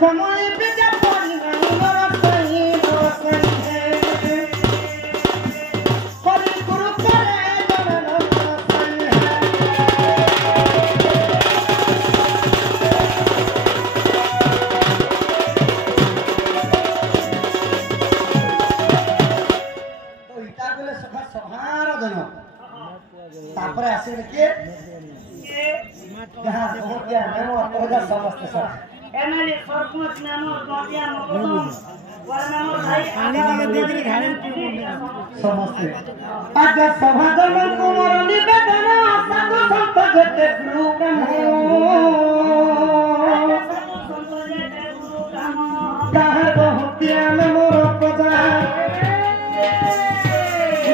सुखमय विद्या परिवार सही दोसई है हरि गुरु करे जनन सही है तो इटा बोले सखा सभार जन तापर आसी के जहाँ हो गया मेमो अपराध समस्त सब एमएलए सरपंच नामो गडिया मगम वरनामो भाई आगे देखि खाने समस्त आज सभा जन कुमार निवेदन साधु संत जते गुरु कहाँ बहुतिया में मोर प्रजा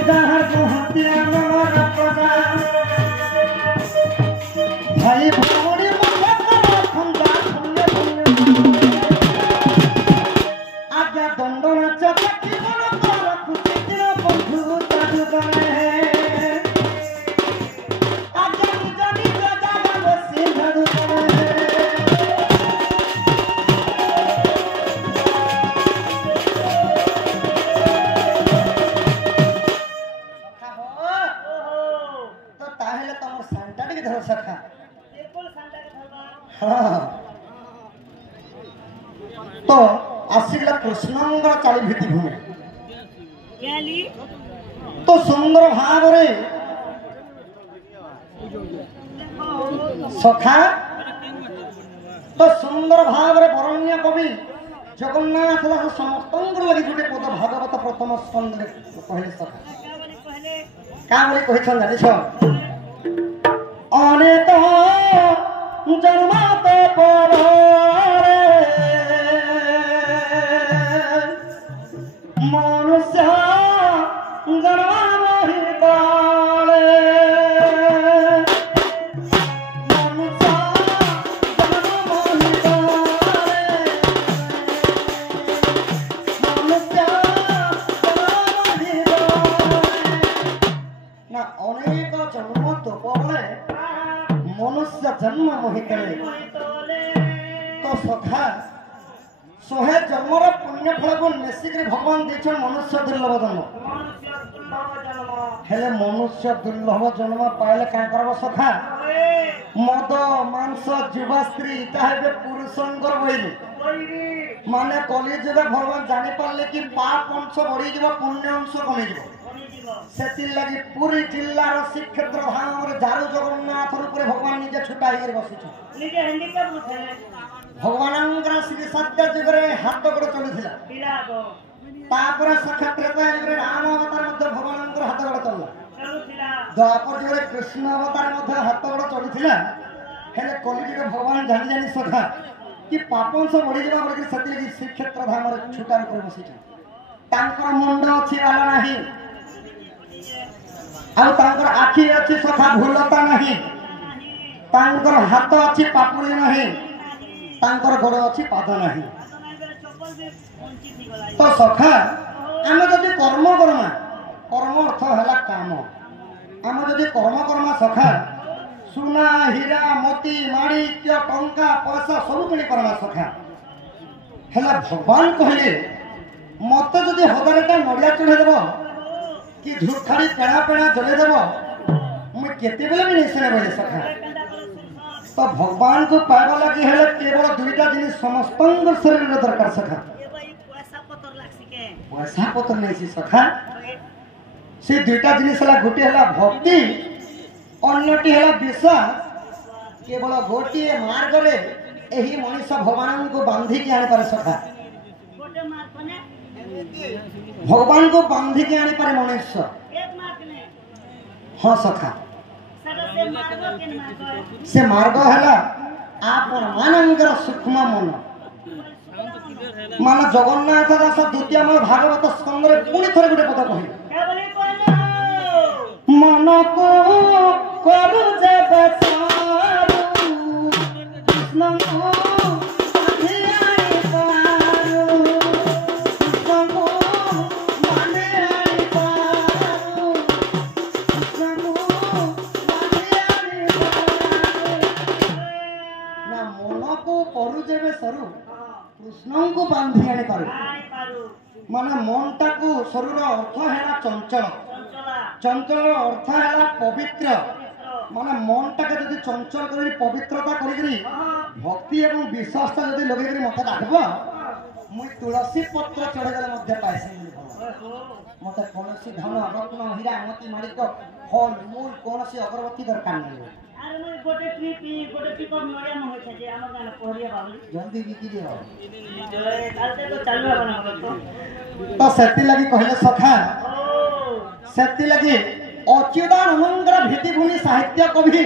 जहाँ बहुतिया में मोर प्रजा भाई भौरी मुझे खंदा खंडे आज्ञा दंडना चपटी मन कर खुशी दिन बंधु जादू बने आज्ञा निज निज जागा बसी जादू बने सखा हो तो ताहेले तमर सांटाडी के धर सखा हाँ तो आसिगला कृष्णंगर चाली भीति भूमि क्याली तो सुंदर भाव रे सखा तो सुंदर भाव रे बरण्य कवि जगन्नाथ दास समस्तंगर लगी गुटे पद भागवत प्रथम स्कंद रे कहले सखा का बोली कहिछन जानि छ अनेक जन्माते पर मनुष्य जन्मा मोहि काले मनुष्य जन्मा मोहि काले मनुष्य जन्मा मोहि काले ना अनेक जन्म तो पड़े मनुष्य जन्म मोहितले तो सखा सोहे जन्मर पुण्य फल को निश्चित भगवान देखन मनुष्य दुर्लभ जन्म हेले मनुष्य दुर्लभ जन्म पाइले का करब सखा मद मांस जीवा स्त्री ताहे पुरुषंकर बहिनी माने कलिजुग भगवान जानि पारले कि पाप अंश बढ़ी जीव पुण्य अंश कमी जीव सेति लगी पूरी जिल्लार श्रीक्षेत्र धाम रे जारु जगन्नाथ रूपरे भगवान निजे छुटाई कर बसिछ निजे हैंडीकैप मुथले भगवानंकर श्री सत्य जुगरे हाथ गोड़ चलुथिला पिलागो तापर सखत्रेता जुगरे राम अवतार मध्ये भगवानंकर हाथ गोड़ चलला चलुथिला द्वापर जुगरे कृष्ण अवतार मध्ये हाथ गोड़ चलुथिला हेले कलिजुग भगवान जानि जानि सखा कि पापंश बढ़ी जबा बोली सेति लगी श्रीक्षेत्र धाम रे छुटाई कर बसिछ तांकर मुंड अछि वाला नाही आउ तांकर आखी अछि सखा भूलता नहीं तांकर हाथ अछि पापुली नहीं तांकर गोड़ अछि पाद नहीं तो सखा आमे जदि कर्म करमा कर्म अर्थ हला काम आमे जदि कर्म करमा सखा सुना हीरा मोती माणिक्य टंका पैसा सब किणी करमा सखा हला भगवान कहले मते जदि हजारटा नड़िया चढ़े देबो कि धूपखाड़ी पेड़ा पेड़ा जले देव मुझे केते बेले भी नहीं सुने बोले सखा तो भगवान को पाइबा लगी हेले केवल दुईटा जिनिस समस्तंग शरीर रे दरकार सखा पैसा पत्र नहीं सी सखा से दुईटा जिनिस हला गोटे हला भक्ति अन्यटी हला विश्वास केवल गोटे मार्ग रे एही मनुष्य भगवान को बांधी के आने पारे सखा गोटे मार्ग ने भगवान को बांधी के आने पारे मनुष्य एक मार्ग ने हाँ सखा से मार्ग है आपन मानंकर सूक्ष्म मन मान जगन्नाथ दास द्वितीय भागवत स्कंद रे पुणी थरे गुटे पद कहि क्या बोले कहलो मन को करू जे बेचारू कृष्ण को अधियाई पारू कृष्ण को माने पारू कृष्ण को ना मन को करू जे बेचारू କୃଷ୍ଣଙ୍କୁ ବାନ୍ଧି ଆଣିପାରୁ ଆଣିପାରୁ ମାନେ ମନଟାକୁ ଶରୀର ଅର୍ଥ ହେଲା ଚଞ୍ଚଳ ଚଞ୍ଚଳା ଚଞ୍ଚଳ ଅର୍ଥ ହେଲା ପବିତ୍ର ପବିତ୍ର ମାନେ ମନଟାকে ଯଦି ଚଞ୍ଚଳ କରି ପବିତ୍ରତା କରିକିରି ଭକ୍ତି ଏବଂ ବିଶ୍ୱାସଟା ଯଦି ଲଗେଇକିରି ମତେ ଡାକବ ମୁଇଁ ତୁଳସୀ ପତ୍ର ଚଢ଼େଇଗଲେ ମଧ୍ୟ ପାଇସି ମତେ କୌଣସି ଧନ ରତ୍ନ ହୀରା ମୋତି ମାଣିକ ଫଳ ମୂଳ କୌଣସି ଅଗରବତୀ ଦରକାର ନାହିଁ ଆରେ ମୁଁ ଗୋଟେ ଟ୍ରିପ ନଡ଼ିଆ ମଙ୍ଗେଇছে যে আমার গানে পড়িয়ে বাবলি ଜଲ୍ଦି ବିକି ଦିଅ কালকে তো চালু হবে না ତ ସେଥିଲାଗି କହିଲେ ସଖା ও ସେଥିଲାଗି ଅଚ୍ୟୁତାନନ୍ଦଙ୍କର ଭିତ୍ତିଭୂମି ସାହିତ୍ୟ କବି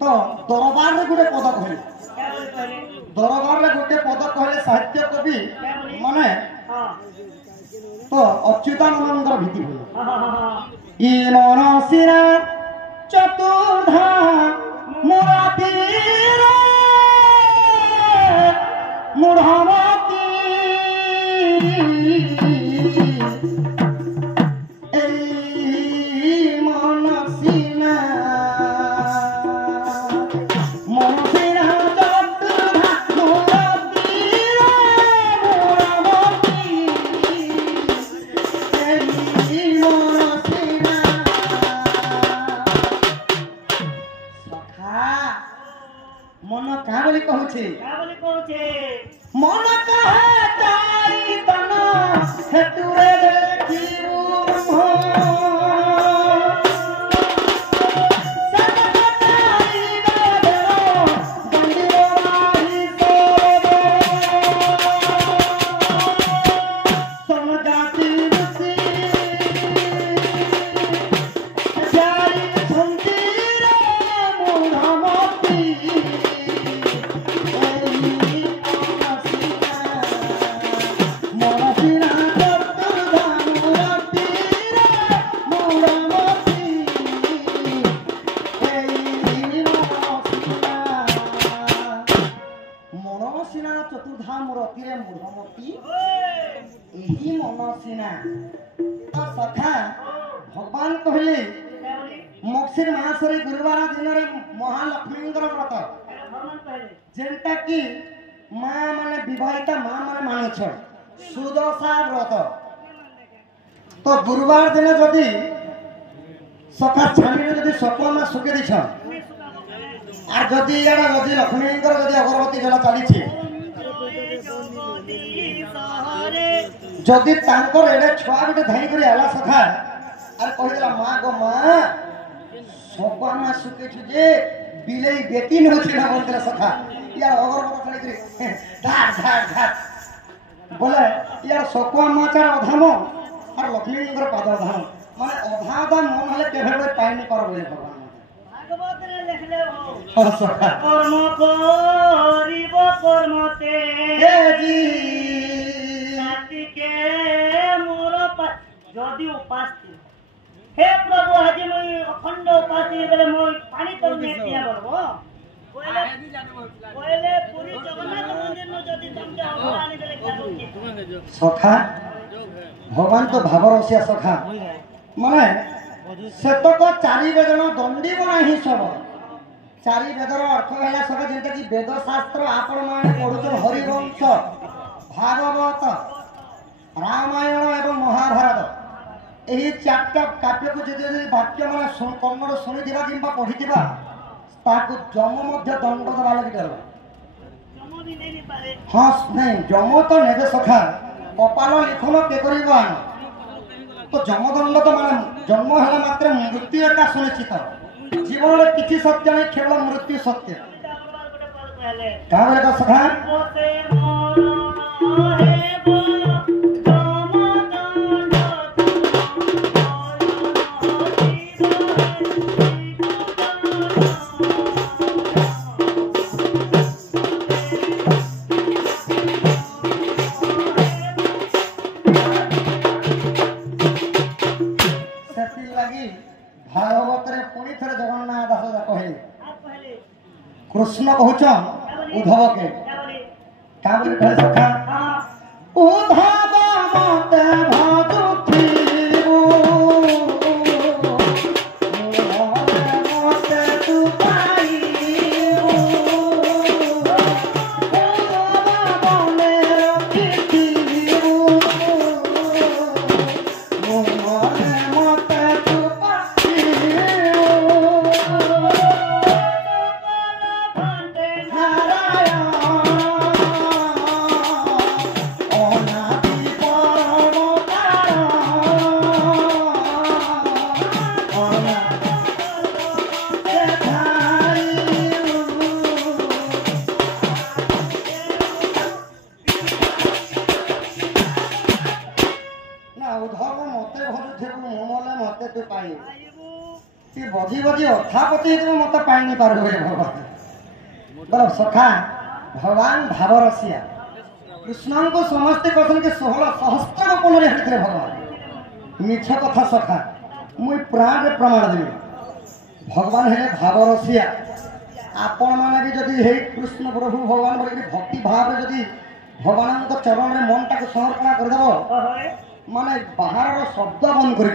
ତ ଦରବାରରେ ଗୋଟେ ପଦ କହିଲେ क्या बोले पहले ଦରବାରରେ ଗୋଟେ ପଦ କହିଲେ ସାହିତ୍ୟ କବି ମାନେ हाँ ତ ଅଚ୍ୟୁତାନନ୍ଦଙ୍କର ଭିତ୍ତିଭୂମି हाँ हाँ ଇ ମନସିରା ଚତୁର୍ଧା ମୁରାତିର ମୁଢ଼ମତି এই মনসিনা মনসিনা চতুর্ধা মুরাতির মুঢ়মতি এই মনসিনা সখা মন কাঁ বলি কହୁଛି क्या बोले कौचे মন কহে তাই তন হেতুরে দেখিবু মনসিনা চতুর্ধা মূরতিরে মূঢ়মতি ଏହି ମନସିନା ତ ସଖା ଭଗବାନ କହିଲେ क्या बोले ମଗଶିର ମାସରେ ଗୁରୁବାର ଦିନରେ ମହାଲକ୍ଷ୍ମୀଙ୍କର ବ୍ରତ फरमान पहले ଯେନ୍ଟା କି ମା ମାନେ ବିବାହିତା ମା ମାନେ ମାନୁଛ ସୁଦଶା ବ୍ରତ ତ ଗୁରୁବାର ଦିନ ଯଦି ସଖା ଛାଣିରେ ଯଦି ସପନ ଶୁକେଇ ଦେଇଛ আর যদি ইয়ারা যদি লক্ষ্মীଙ୍କର যদি ଅଗରବତୀ ଜଳ ଚାଲିଛି ଯଦି ତାଙ୍କର ଏଡେ ଛୁଆ ଗୋଟେ ଧାଇଁ କରି ଆଲା ସଖା আর କହିଦେଲା ମା ଗো ମା ସପନ ଶୁକେଇଛୁ ଯେ ବିଲେଇ ବେଟି ନଉଛି ନା ବୋଲଥିଲା ସଖା ইয়ার ଅଗରବତୀ ଛାଡ଼ିକିରି ଧାଡ ଧାଡ ଧାଡ ବୋଲେ ইয়ার ସକୁଆ ମାଛର ଅଧାମ আর ଲକ୍ଷ୍ମୀଙ୍କର ପାଦ ଅଧାମ ମାନେ ଅଧା ଅଧା ମନ ହେଲେ କେବେ ପାଇନି ପାର ବୋଲେ ଭଗବାନ भागवत रे लिखले हो ହଁ ସଖା কর্ম করিব কর্মতে হে জি জাতিকে মোর যদি উপাস হে প্রভু আজি মই অখণ্ড উপাস বেলে মই পানি তল নেতিয়া বলবো কইলে পুরী জগন্নাথ মন্দির নো যদি তুমি অবদানি বেলে কি সখা ভগবান তো ভাবরসিয়া সখা মানে সেতক চারি বেদন দণ্ডিব ନାହିଁ সব চারি বেদর অর্থ ହେଲା সখা যেটা কি বেদ শাস্ত্র আপন মানে পড়ুছ হরিবংশ ভাগবত রামায়ণ এবং মহাভারত ଏହି ଚାରିଟା କାବ୍ୟକୁ ଯଦି ଯଦି ବାକ୍ୟ ମାନେ କନ୍ନଡ଼ ଶୁଣିଥିବା କିମ୍ବା ପଢ଼ିଥିବା ତାକୁ ଯମ ମଧ୍ୟ ଦଣ୍ଡ ଦେବା ଲାଗି ଦେବ জমো দি নেই পারে ହଁ ନାଇଁ ଯମ ତ ନେବେ ସଖା କପାଳ ଲିଖନ କେ କରିବ ଆଣ ତ ଯମଦଣ୍ଡ ତ ମାନେ ଜନ୍ମ ହେଲା ମାତ୍ରେ ମୃତ୍ୟୁ ଏକା ସୁନିଶ୍ଚିତ ଜୀବନରେ କିଛି ସତ୍ୟ ନାହିଁ କେବଳ ମୃତ୍ୟୁ ସତ୍ୟ আমার গোটে পদ কইলে କାହା ବେଳେ ସଖା মোতে মরণ হেব ସେଥିଲାଗି ଭାଗବତରେ ପୁଣି ଥରେ ଜଗନ୍ନାଥ ଦାସ କହିଲେ आप पहले କୃଷ୍ଣ କହୁଛନ୍ ଉଦ୍ଧବକେ क्या बोले କାହା ବୋଲି କହିଲେ ସଖା हाँ ଉଦ୍ଧବ ମତେ ଭଜୁଥିବୁ ମତେ ତୁ ପାଇବୁ ଉଦ୍ଧବ पाई ती बजी बजी अथा पति मत पाई नहीं पार भगवान बोलो सखा भगवान भाव रसिया कृष्ण को समस्ते कहते कि 16 सहस्त्र गोपन हेतु भगवान मिछ कथा सखा मुई प्राण प्रमाण देवी भगवान है भाव रसिया आपण मैंने भी जदि हे कृष्ण प्रभु भगवान बोल भक्ति भाव जदि भगवान चरण में मन टाक समर्पण करदेव माने बाहर शब्द बंद कर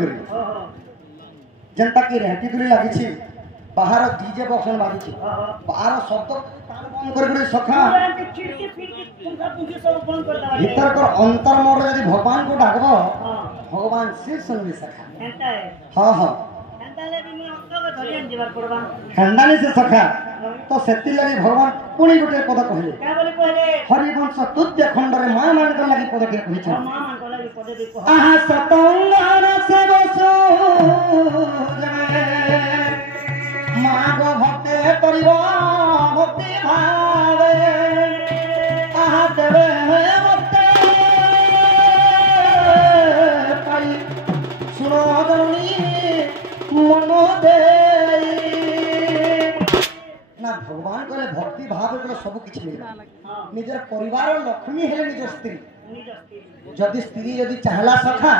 जेनता कि रेहटी दूरी लगी बाहर डीजे बक्सन बाजू बाहर शब्द बंद कर सखा भीतर कर अंतर मोर यदि भगवान को डाकब भगवान सिर सुनबी सखा हाँ हाँ खंडानी से सखा तो सेति लगी भगवान पुणी गोटे पद कहले हरिवंश तुद्य खंडरे मां मान लगी पद के कहि आहा सतंगार से बसु माग भक्ते करिव भक्ति भावे आहा देवे भक्ते पाई सुनो दरुणी मनो दे ना भगवान करे भक्ति भाव करे सब किछि मिले निजर परिवार लक्ष्मी हेले निज स्त्री जदि स्त्री यदि चाहला सखा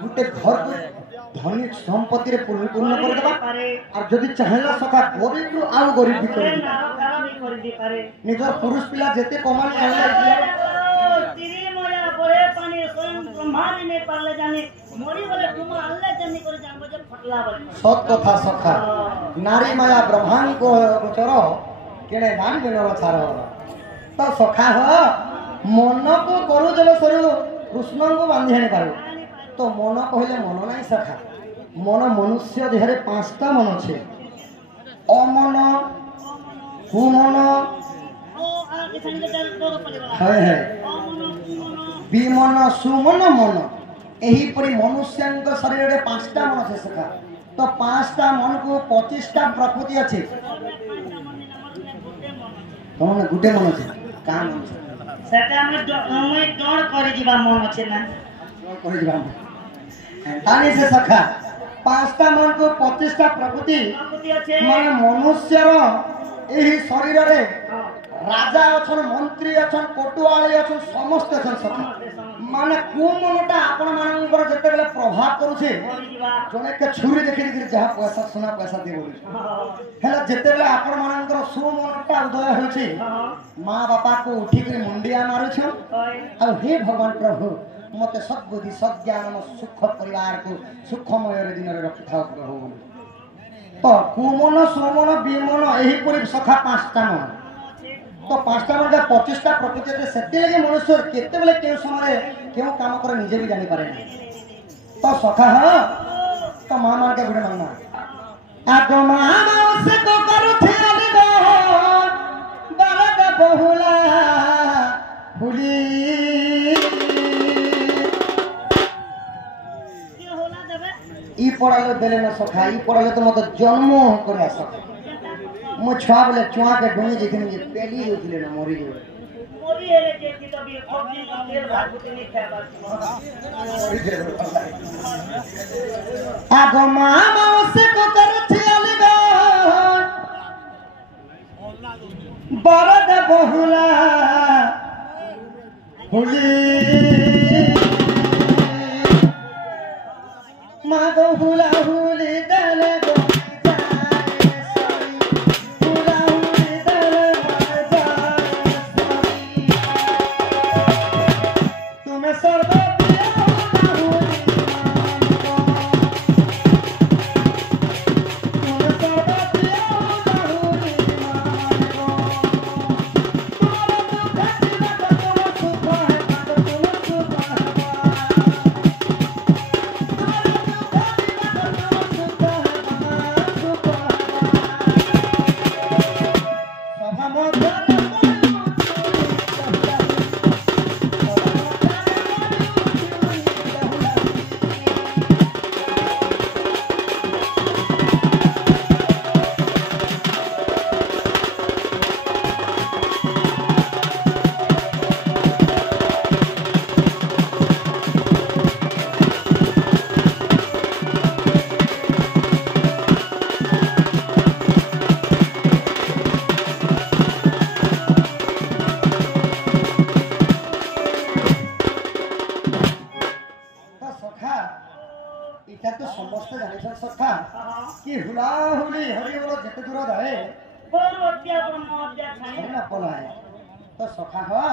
गुटे घर को धनी संपत्ति रे पूर्ण कर देबा और जदि चाहला सखा गरीब रु आउ गरीब भी कर दी पारे निजर पुरुष पिला जेते कमान चाहला स्त्री मोया बड़े पानी स्वयं ब्रह्मा भी नहीं पाले जाने मोरी बोले तुम अल्लाह जाने कर जानबो जब फटला बोले सत कथा सखा नारी माया ब्रह्मांड को गोचर केड़े जान बिनो छारो तो सखा हो मन को करू जब सरू कृष्ण को बांधी आनी पारो तो मन कहले मन नहीं सखा मन मनुष्य देहरे 5टा मन छे अमन कुमन है है विमन सुमन मन एही परी मनुष्य शरीर में 5टा मन छे सखा तो 5टा मन को 25टा प्रकृति अच्छे तुमने गुटे मन छे का मन छे सेटा में दौड़ कर जीवा मन छे ना कर जीवा तानी से सखा 5टा मन को 25टा प्रकृति माने मनुष्यर एही शरीर रे राजा अछन मंत्री अछन कोटवाली अछन समस्त अछन सखा माने को मनटा आपण मानकर जते बेले प्रभाव करू छे जने के छुरी देखि देखि जहा पैसा सोना पैसा दे बोली हेला जते बेले आपण मानकर सु मनटा उदय होय छे मां बापा को उठी कर मुंडिया मारू छ आ हे भगवान प्रभु मते सद्बुद्धि सज्ञान सुख परिवार को सुखमय रे दिन रे रखि थाओ प्रभु तो कुमन सुमन विमन एही परि सखा 5टा मन तो 5टा मन 25टा प्रकृति से लगे मनुष्य केते बेले के समय क्यों काम करे निजे भी जानी पारे तो सखा हाँ तो मां मान के गुड़े मांगना आगो मां से तो करू थे अलगो बालक बहुला फुली ई पढ़ाले देले न सखा ई पढ़ाले तो मत जन्म करे सखा मो छुआ बोले चुआ के ढोंगी जिखनी जे पेली होतिले न मोरी जो मोरी हेले जे की तभी सब्जी तेल भात बुते नहीं खाए आगो मामा से को करथि अलगा बरद बहुला हुली मागो हुला हुली दले गो कि हुलाहुली हरि बोलो जेते दूर जाए गौर हत्या ब्रह्म हत्या छाई न पलाए तो सखा हो